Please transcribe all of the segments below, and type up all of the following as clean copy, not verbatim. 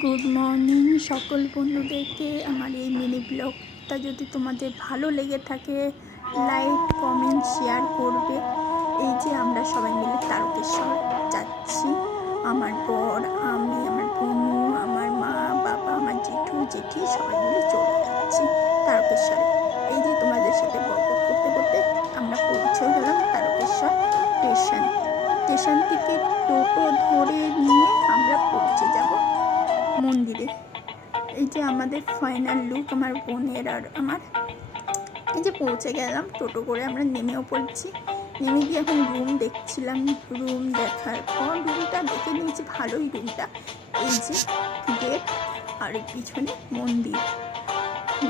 Good morning সকল বন্ধুদেরকে। আমার এই মিনি ব্লগটা যদি তোমাদের ভালো লেগে থাকে, লাইক কমেন্ট শেয়ার করবে। এই যে আমরা সবাই মিলে তারকেশ্বর যাচ্ছি, আমার বর, আমি, আমার বোনু, আমার মা, বাবা, আমার জেঠু, জেঠি সবাই মিলে চলে যাচ্ছি তারকেশ্বরে। এই যে তোমাদের সাথে গল্প করতে করতে আমরা পৌঁছে গেলাম তারকেশ্বর স্টেশন থেকে টোটো ধরে নিয়ে আমরা পৌঁছে যাব মন্দিরে। এই যে আমাদের ফাইনাল লুক, আমার বোনের আর আমার। এই যে পৌঁছে গেলাম, টোটো করে আমরা নেমেও পড়ছি। নেমে গিয়ে এখন রুম দেখছিলাম। রুম দেখার পর রুমটা দেখে নিয়েছি, ভালোই রুমটা। এই যে গেট আর পিছনে মন্দির,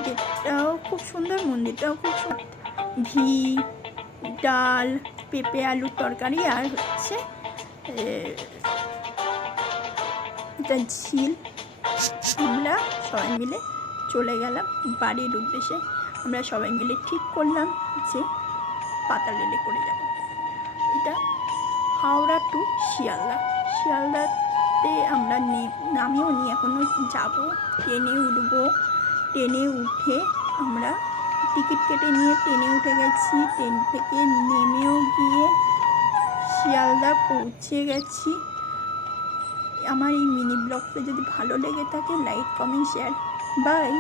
গেটটাও খুব সুন্দর, মন্দিরটাও খুব সুন্দর। ঘি, ডাল, পেঁপে আলুর তরকারি আর হচ্ছে এটা ঝিল। আমরা সবাই মিলে চলে গেলাম বাড়ির উদ্দেশ্যে। আমরা সবাই মিলে ঠিক করলাম যে পাতাল রেলে করে যাব। এটা হাওড়া টু শিয়ালদাতে আমরা নামিও নি, এখনও যাব। ট্রেনে উঠবো, ট্রেনে উঠে আমরা টিকিট কেটে নিয়ে ট্রেনে উঠে গেছি। ট্রেন থেকে নেমেও গিয়ে শিয়ালদা পৌঁছে গেছি। আমার এই মিনি ব্লগটা যদি ভালো লেগে থাকে, লাইক কমেন্ট শেয়ার। বাই।